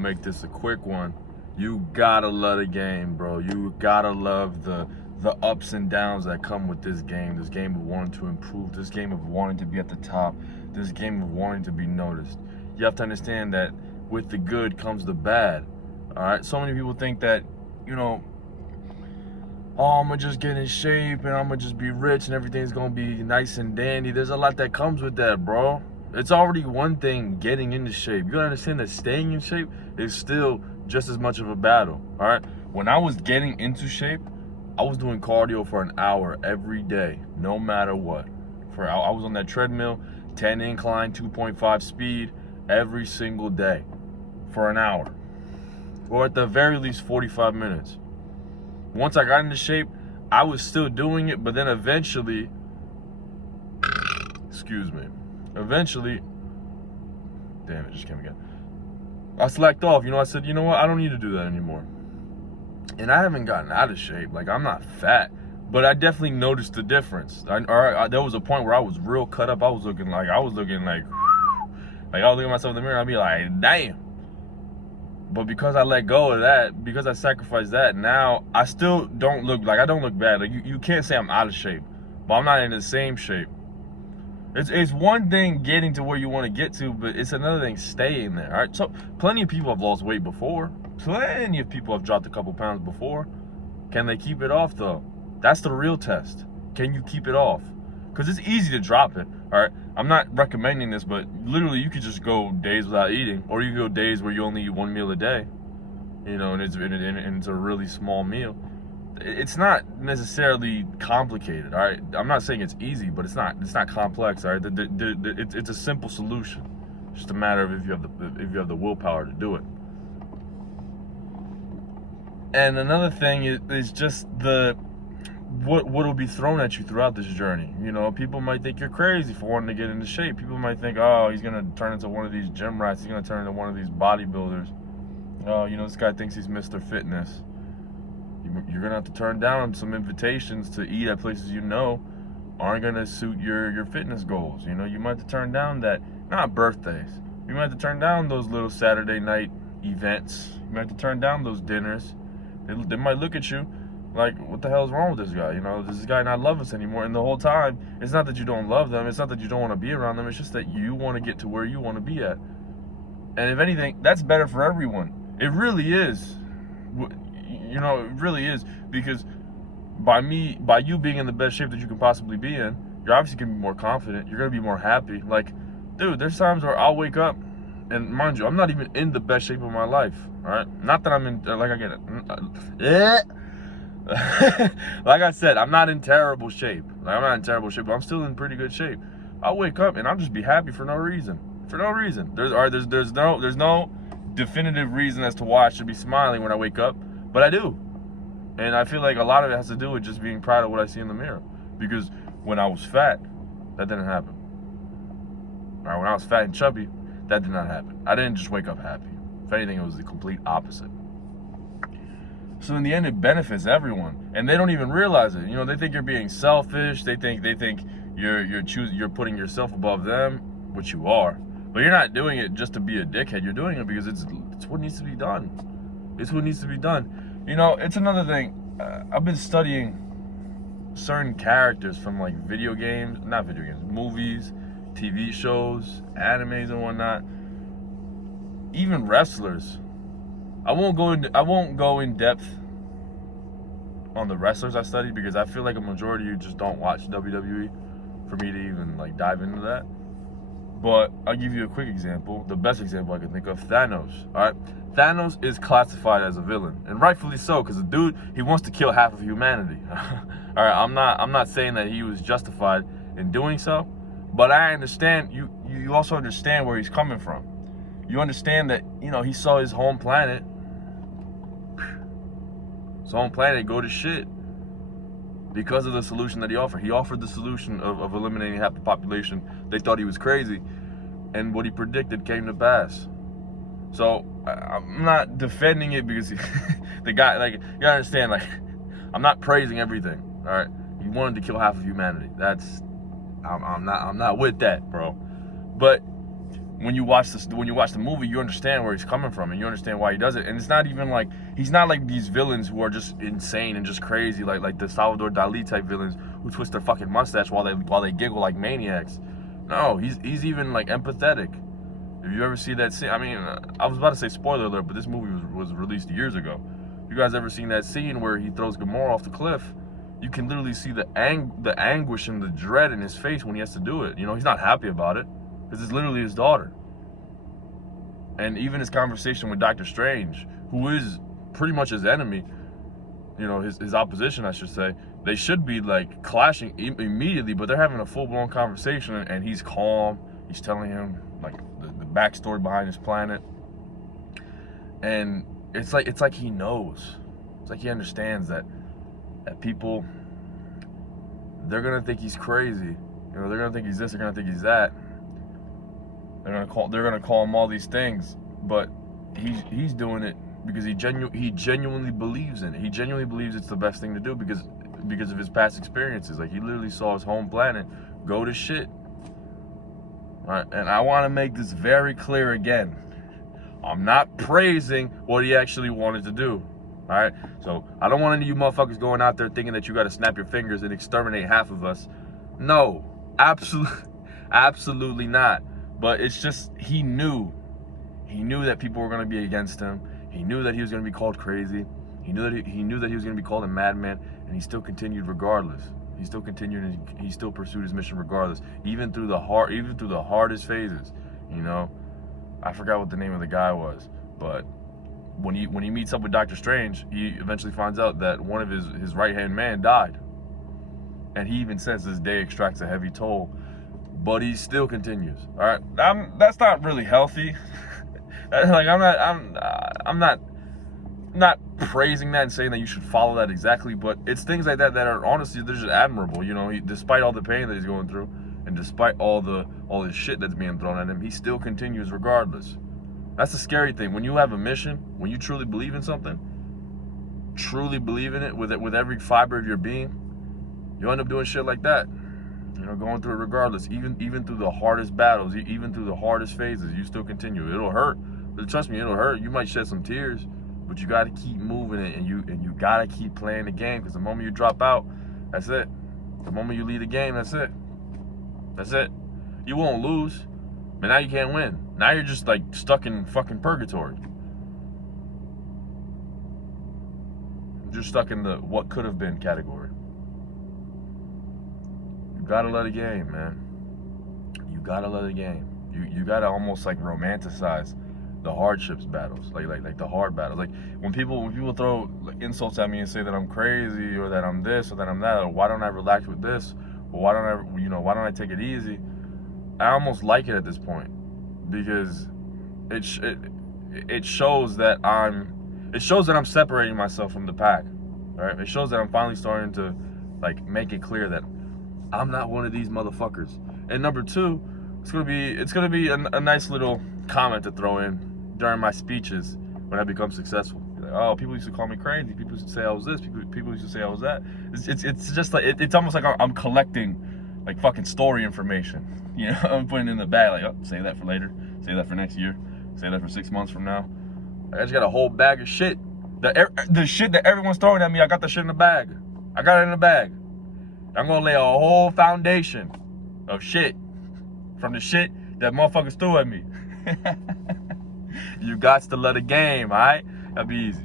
make this a quick one. You gotta love the game, bro. You gotta love the ups and downs that come with this game of wanting to improve, this game of wanting to be at the top, this game of wanting to be noticed. You have to understand that with the good comes the bad. All right, so many people think that, oh, I'm gonna just get in shape and I'm gonna just be rich and everything's gonna be nice and dandy. There's a lot that comes with that, bro. It's already one thing getting into shape. You gotta understand that staying in shape is still just as much of a battle. All right, when I was getting into shape, I was doing cardio for an hour every day, no matter what. I was on that treadmill, 10 incline, 2.5 speed every single day for an hour, or at the very least 45 minutes. Once I got into shape, I was still doing it, but then eventually, damn, it just came again. I slacked off. I said, you know what? I don't need to do that anymore. And I haven't gotten out of shape. Like, I'm not fat, but I definitely noticed the difference. There was a point where I was real cut up. I was looking like I was looking at myself in the mirror, I'd be like, damn. But because I let go of that, because I sacrificed that, now I still don't look like, I don't look bad. Like, you can't say I'm out of shape, but I'm not in the same shape. It's one thing getting to where you want to get to, but it's another thing staying there. All right, so plenty of people have lost weight before. Plenty of people have dropped a couple pounds before. Can they keep it off though? That's the real test. Can you keep it off? Because it's easy to drop it. All right, I'm not recommending this, but literally you could just go days without eating, or you can go days where you only eat one meal a day. And it's a really small meal. It's not necessarily complicated, all right? I'm not saying it's easy, but it's not complex, all right? It's a simple solution. It's just a matter of if you have the willpower to do it. And another thing is just what will be thrown at you throughout this journey. People might think you're crazy for wanting to get into shape. People might think, oh, he's gonna turn into one of these gym rats. He's gonna turn into one of these bodybuilders. Oh, this guy thinks he's Mr. Fitness. You're gonna have to turn down some invitations to eat at places aren't gonna suit your fitness goals. You might have to turn down not birthdays. You might have to turn down those little Saturday night events. You might have to turn down those dinners. They might look at you like, what the hell is wrong with this guy? Does this guy not love us anymore? And the whole time, it's not that you don't love them. It's not that you don't want to be around them. It's just that you want to get to where you want to be at. And if anything, that's better for everyone. It really is. It really is, because by you being in the best shape that you can possibly be in, you're obviously going to be more confident. You're going to be more happy. Like, dude, there's times where I'll wake up, and mind you, I'm not even in the best shape of my life, all right? Not that I'm in, like, I get it. Like I said, I'm not in terrible shape. But I'm still in pretty good shape. I'll wake up, and I'll just be happy for no reason. There's no definitive reason as to why I should be smiling when I wake up. But I do. And I feel like a lot of it has to do with just being proud of what I see in the mirror. Because when I was fat, that didn't happen. All right, when I was fat and chubby, that did not happen. I didn't just wake up happy. If anything, it was the complete opposite. So in the end, it benefits everyone. And they don't even realize it. They think you're being selfish. They think you're putting yourself above them, which you are. But you're not doing it just to be a dickhead. You're doing it because it's what needs to be done. It's what needs to be done. It's another thing. I've been studying certain characters from like movies, TV shows, animes and whatnot. Even wrestlers. I won't go in depth on the wrestlers I studied, because I feel like a majority of you just don't watch WWE for me to even like dive into that. But I'll give you a quick example. The best example I can think of, Thanos. All right, Thanos is classified as a villain, and rightfully so, because the dude, he wants to kill half of humanity. All right, I'm not saying that he was justified in doing so, but I understand. You also understand where he's coming from. You understand that he saw his home planet go to shit because of the solution that he offered. He offered the solution of eliminating half the population. They thought he was crazy, and what he predicted came to pass. So I'm not defending it because the guy, like, you understand, like, I'm not praising everything. All right, he wanted to kill half of humanity. I'm not with that, bro. But when you watch the movie, you understand where he's coming from and you understand why he does it. And it's not even like he's not like these villains who are just insane and just crazy, like the Salvador Dali type villains who twist their fucking mustache while they giggle like maniacs. No, he's even like empathetic. If you ever see that scene, I mean, I was about to say spoiler alert, but this movie was released years ago. You guys ever seen that scene where he throws Gamora off the cliff? You can literally see the anguish and the dread in his face when he has to do it. You know, he's not happy about it because it's literally his daughter. And even his conversation with Doctor Strange, who is pretty much his enemy, you know, his opposition, I should say, they should be like clashing immediately, but they're having a full-blown conversation, and he's calm. He's telling him like the backstory behind his planet, and it's like he knows. It's like he understands that people, they're gonna think he's crazy. You know, they're gonna think he's this, they're gonna think he's that. They're gonna call him all these things, but he's doing it because he genuinely believes in it. He genuinely believes it's the best thing to do because of his past experiences. Like, he literally saw his home planet go to shit. All right, and I want to make this very clear again. I'm not praising what he actually wanted to do. All right, so I don't want any of you motherfuckers going out there thinking that you got to snap your fingers and exterminate half of us. No, absolutely not. But it's just he knew that people were going to be against him. He knew that he was going to be called crazy. He knew that he was going to be called a madman, and he still continued regardless. He still continued, and he still pursued his mission regardless, even through the hardest phases. You know, I forgot what the name of the guy was, but when he meets up with Doctor Strange, he eventually finds out that one of his right-hand man died. And he even says this day extracts a heavy toll, but he still continues. All right, that's not really healthy. Like, I'm not praising that and saying that you should follow that exactly, but it's things like that are honestly, they're just admirable. You know, despite all the pain that he's going through, and despite all this shit that's being thrown at him, he still continues regardless. That's the scary thing. When you have a mission, when you truly believe in something, truly believe in it with every fiber of your being, you end up doing shit like that. You know, going through it regardless, even through the hardest battles, even through the hardest phases, you still continue. It'll hurt, but trust me, it'll hurt. You might shed some tears, but you got to keep moving it, and you got to keep playing the game, because the moment you drop out, that's it. The moment you leave the game, that's it. That's it. You won't lose, but now you can't win. Now you're just like stuck in fucking purgatory. You're stuck in the what could have been category. You gotta let it game, man. You gotta let it game. You gotta almost like romanticize the hardships battles, like the hard battles. Like when people throw like insults at me and say that I'm crazy or that I'm this or that I'm that, or why don't I relax with this, or why don't I take it easy? I almost like it at this point, because it shows that I'm separating myself from the pack. All right, it shows that I'm finally starting to like make it clear that I'm not one of these motherfuckers. And number two, it's gonna be a nice little comment to throw in during my speeches when I become successful. Like, oh, people used to call me crazy. People used to say I was this. People used to say I was that. It's just like it's almost like I'm collecting like fucking story information. You know, I'm putting it in the bag. Like, oh, save that for later. Save that for next year. Save that for 6 months from now. I just got a whole bag of shit. The shit that everyone's throwing at me, I got the shit in the bag. I got it in the bag. I'm gonna lay a whole foundation of shit from the shit that motherfuckers threw at me. You got to let it game, alright? That'd be easy.